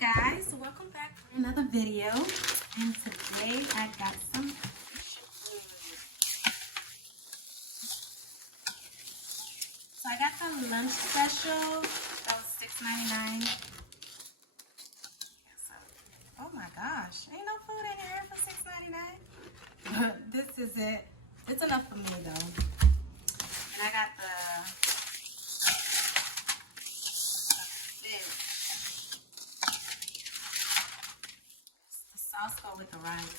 guys, welcome back for another video. And today I got some Haitian food. So I got the lunch special. That was $6.99. So, oh my gosh, ain't no food in here for $6.99. But this is it. It's enough for me though. And I got the sauce go with the rice.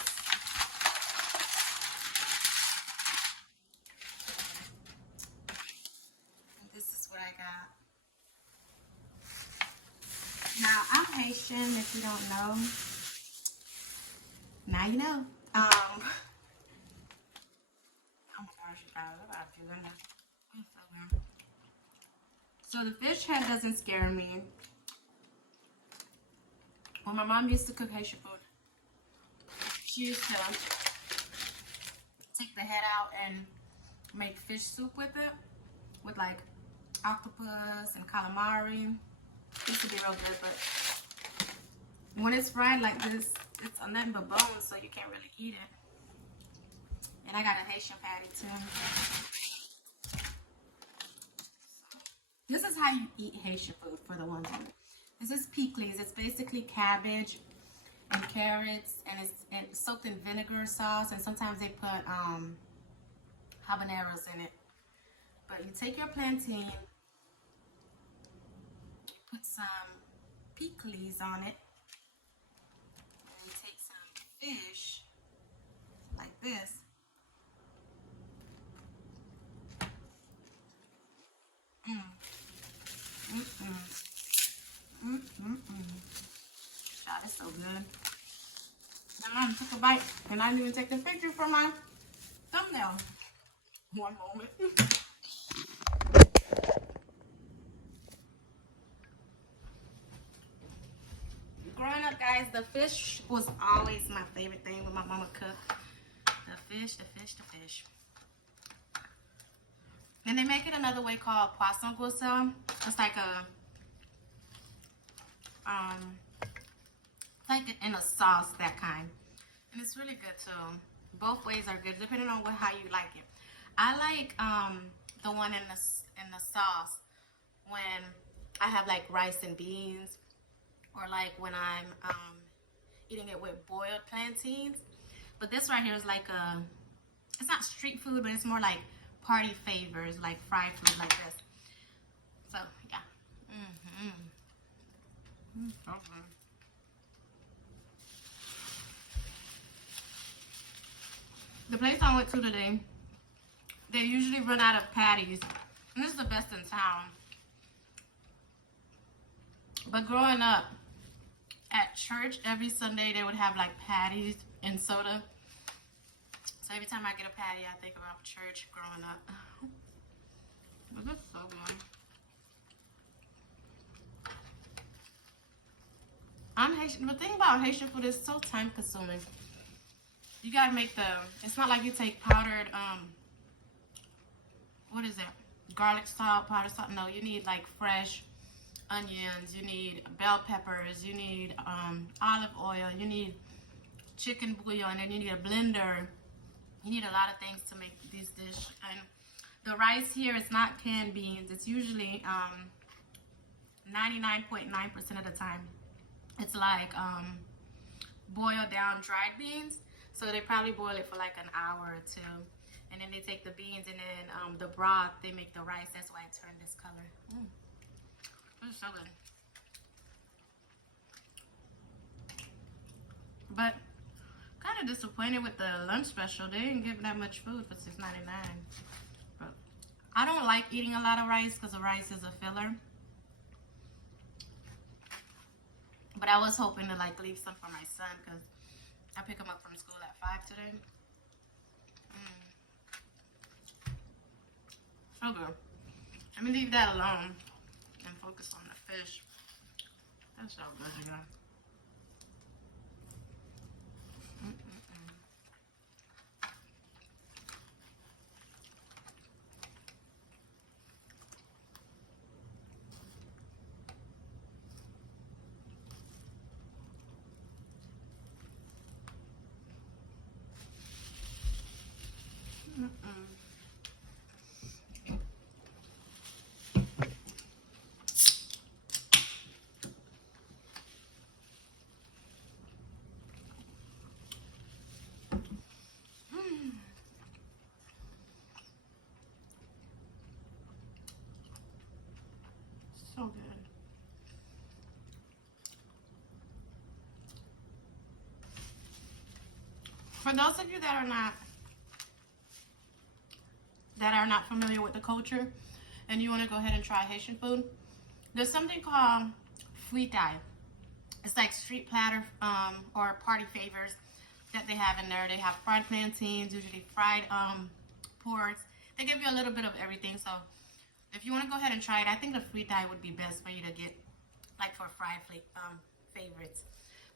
And this is what I got. Now, I'm Haitian, if you don't know. Now you know. Oh my gosh, you guys, what about you? So the fish head doesn't scare me. When my mom used to cook Haitian food, she used to take the head out and make fish soup with it, with like octopus and calamari. It used to be real good, but when it's fried like this, it's nothing but bones, so you can't really eat it. And I got a Haitian patty too. This is how you eat Haitian food for the ones. This is pickles. It's basically cabbage and carrots, and it's soaked in vinegar sauce, and sometimes they put habaneros in it. But you take your plantain, put some pickles on it, and you take some fish like this. God, it's so good. My mom took a bite, and I didn't even take the picture for my thumbnail. One moment. Growing up, guys, the fish was always my favorite thing when my mama cooked. The fish, the fish, the fish. And they make it another way called poisson gousset. It's like a, it's like in a sauce, that kind. And it's really good too. Both ways are good, depending on how you like it. I like the one in the sauce when I have like rice and beans, or like when I'm eating it with boiled plantains. But this right here is like a, it's not street food, but it's more like party favors, like fried food like this. So yeah. Okay. The place I went to today, they usually run out of patties, and this is the best in town. But growing up at church, every Sunday they would have like patties and soda. So every time I get a patty, I think about church growing up. But that's so good. I'm Haitian. The thing about Haitian food is so time consuming. You gotta make it's not like you take powdered, what is it? Garlic salt, powdered salt. No, you need like fresh onions, you need bell peppers, you need olive oil, you need chicken bouillon, and you need a blender. You need a lot of things to make this dish. And the rice here is not canned beans. It's usually 99.9% of the time it's like boiled down dried beans. So they probably boil it for like an hour or two, and then they take the beans, and then the broth, they make the rice. That's why it turned this color. It's so good. But kind of disappointed with the lunch special. They didn't give that much food for $6.99. But I don't like eating a lot of rice because the rice is a filler. But I was hoping to like leave some for my son because I pick him up from school at 5 today. So good. Let me leave that alone and focus on the fish. That's so good, you know. so good. For those of you that are not familiar with the culture and you want to go ahead and try Haitian food, there's something called fritai. It's like street platter or party favors that they have in there. They have fried plantains, usually fried porks. They give you a little bit of everything. So if you want to go ahead and try it, I think the fritai would be best for you to get, like for fried favorites.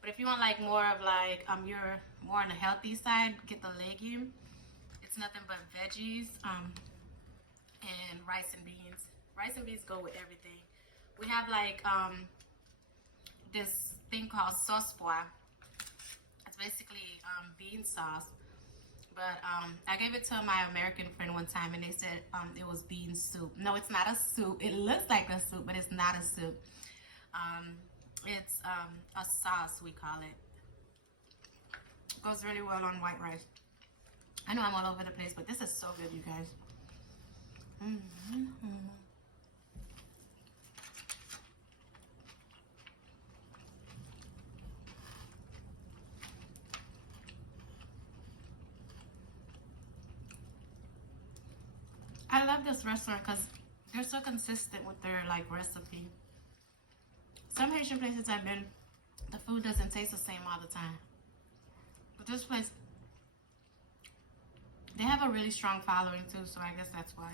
But if you want like more of like you're more on the healthy side, get the legume. It's nothing but veggies and rice and beans. Rice and beans go with everything. We have like this thing called sauce pois. It's basically bean sauce. But I gave it to my American friend one time and they said it was bean soup. No, it's not a soup. It looks like a soup, but it's not a soup. It's a sauce, we call it. Goes really well on white rice. I know I'm all over the place, but this is so good, you guys. I love this restaurant because they're so consistent with their like recipe. Some Haitian places I've been, the food doesn't taste the same all the time. But this place, they have a really strong following too, so I guess that's why.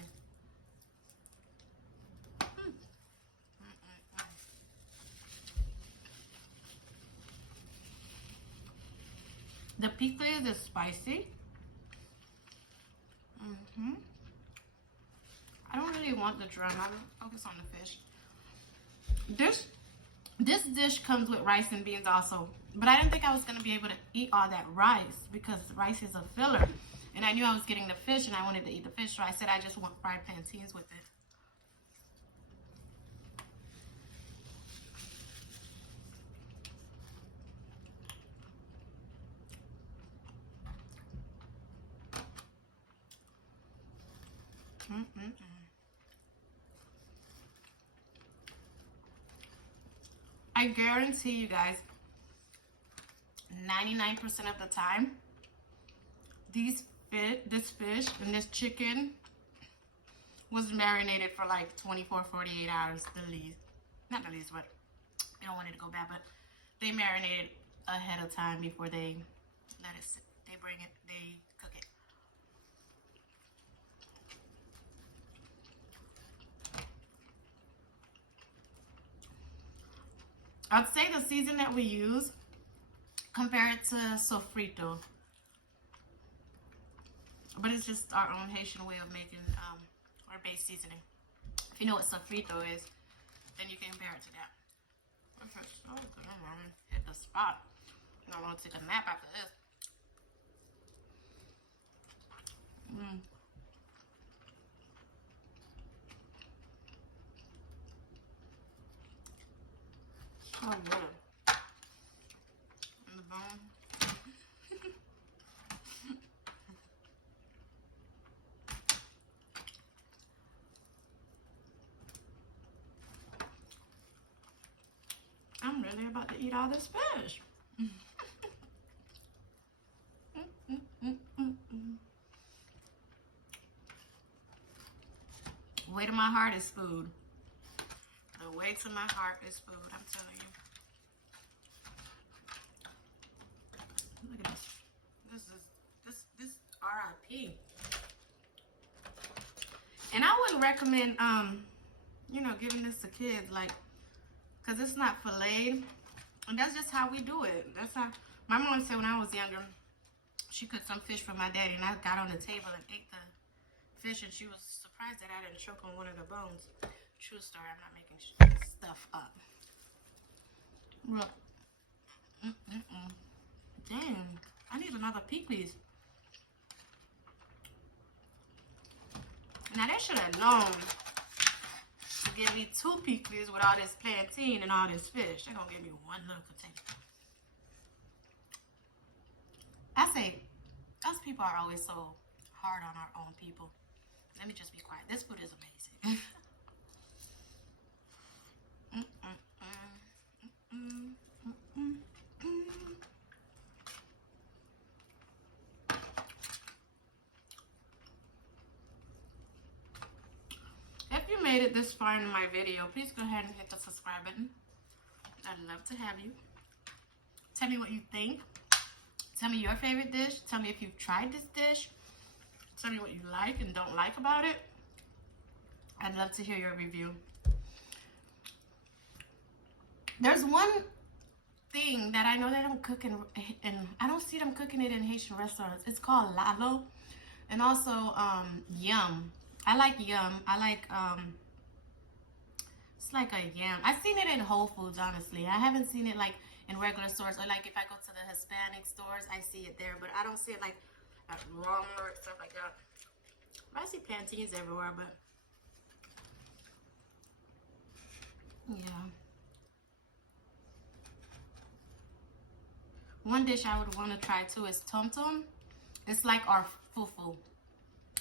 The pickles is spicy. I don't really want the drum. I'm focus on the fish. This dish comes with rice and beans also, but I didn't think I was going to be able to eat all that rice because rice is a filler, and I knew I was getting the fish and I wanted to eat the fish, so I said I just want fried plantains with it. I guarantee you guys, 99% of the time, this fish and this chicken was marinated for like 24, 48 hours, the least. Not the least, but I don't want it to go bad, but they marinated ahead of time before they let it sit. They cook it. I'd say the season that we use, compared to sofrito, but it's just our own Haitian way of making our base seasoning. If you know what sofrito is, then you can compare it to that. This is so good. I'm gonna hit the spot. I want to take a nap after this. So good. And the bone. I'm really about to eat all this fish. Way to my heart is food. The way to my heart is food, I'm telling you. Look at this. This RIP. And I wouldn't recommend giving this to kids, like, cause it's not filleted, and that's just how we do it. That's how my mom said when I was younger. She cooked some fish for my daddy, and I got on the table and ate the fish, and she was surprised that I didn't choke on one of the bones. True story. I'm not making stuff up. Look. Dang. I need another pickles. Now they should have known to give me 2 pickles with all this plantain and all this fish. They're gonna give me one little container. I say, us people are always so hard on our own people. Let me just be quiet. This food is amazing. made it this far in my video, please go ahead and hit the subscribe button. I'd love to have you. Tell me what you think. Tell me your favorite dish. Tell me if you've tried this dish. Tell me what you like and don't like about it. I'd love to hear your review. There's one thing that I know they don't cook in I don't see them cooking it in Haitian restaurants. It's called lalo, and also yum. I like yum. I like it's like a yam. I've seen it in Whole Foods, honestly. I haven't seen it like in regular stores, or like if I go to the Hispanic stores, I see it there, but I don't see it like at Walmart, stuff like that. I see plantains everywhere, but yeah. One dish I would want to try too is tom tom. It's like our fufu.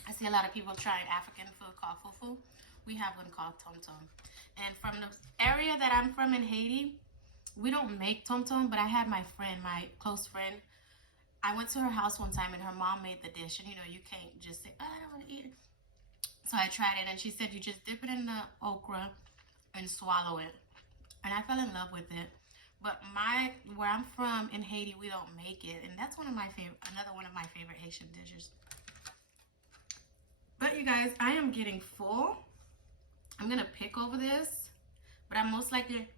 I see a lot of people trying African food called fufu. We have one called tom tom. And from the area that I'm from in Haiti, we don't make tom tom, but I had my friend, my close friend. I went to her house one time and her mom made the dish. And you know, you can't just say, oh, I don't want to eat it. So I tried it and she said you just dip it in the okra and swallow it. And I fell in love with it. But where I'm from in Haiti, we don't make it, and that's another one of my favorite Haitian dishes. But you guys, I am getting full. I'm gonna pick over this, but I'm most likely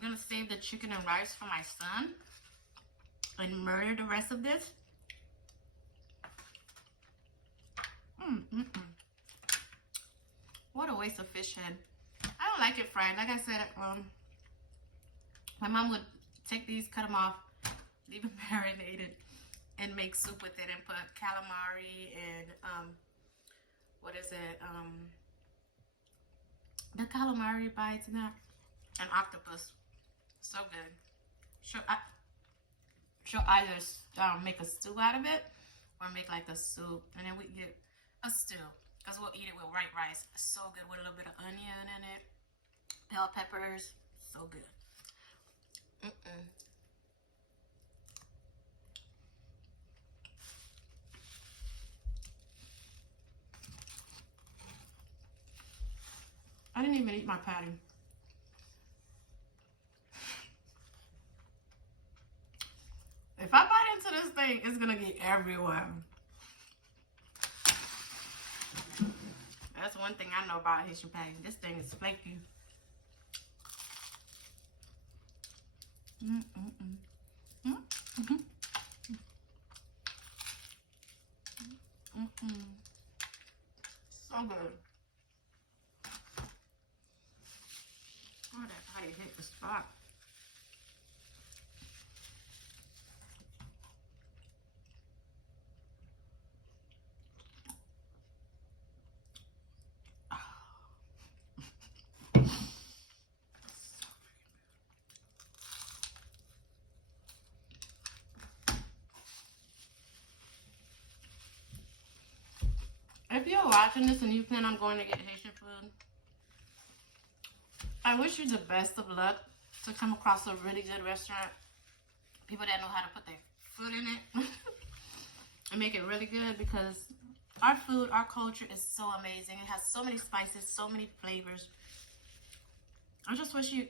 gonna save the chicken and rice for my son and murder the rest of this. What a waste of fish head. I don't like it fried. Like I said, my mom would take these, cut them off, leave them marinated, and make soup with it, and put calamari and what is it? The calamari bites and that, and octopus. So good. She'll either make a stew out of it or make like a soup, and then we get a stew because we'll eat it with white rice. So good with a little bit of onion in it, bell peppers. So good. I didn't even eat my patty. If I bite into this thing, it's gonna get everywhere. That's one thing I know about Haitian patty. This thing is flaky. So good. Oh, that patty hit the spot. If you're watching this and you plan on going to get Haitian food, I wish you the best of luck to come across a really good restaurant. People that know how to put their food in it and make it really good, because our food, our culture is so amazing. It has so many spices, so many flavors. I just wish you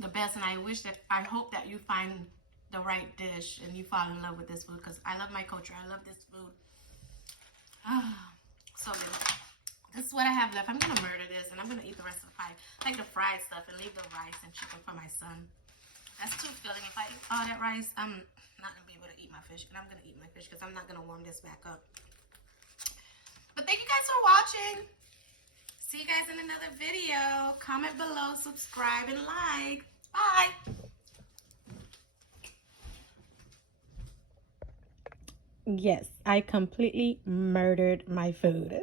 the best, and I hope that you find the right dish and you fall in love with this food, because I love my culture. I love this food. So good. This is what I have left. I'm gonna murder this, and I'm gonna eat the rest of the pie, like the fried stuff, and leave the rice and chicken for my son. That's too filling. If I eat all that rice, I'm not gonna be able to eat my fish, and I'm gonna eat my fish because I'm not gonna warm this back up. But thank you guys for watching. See you guys in another video. Comment below, subscribe, and like. Bye. Yes, I completely murdered my food.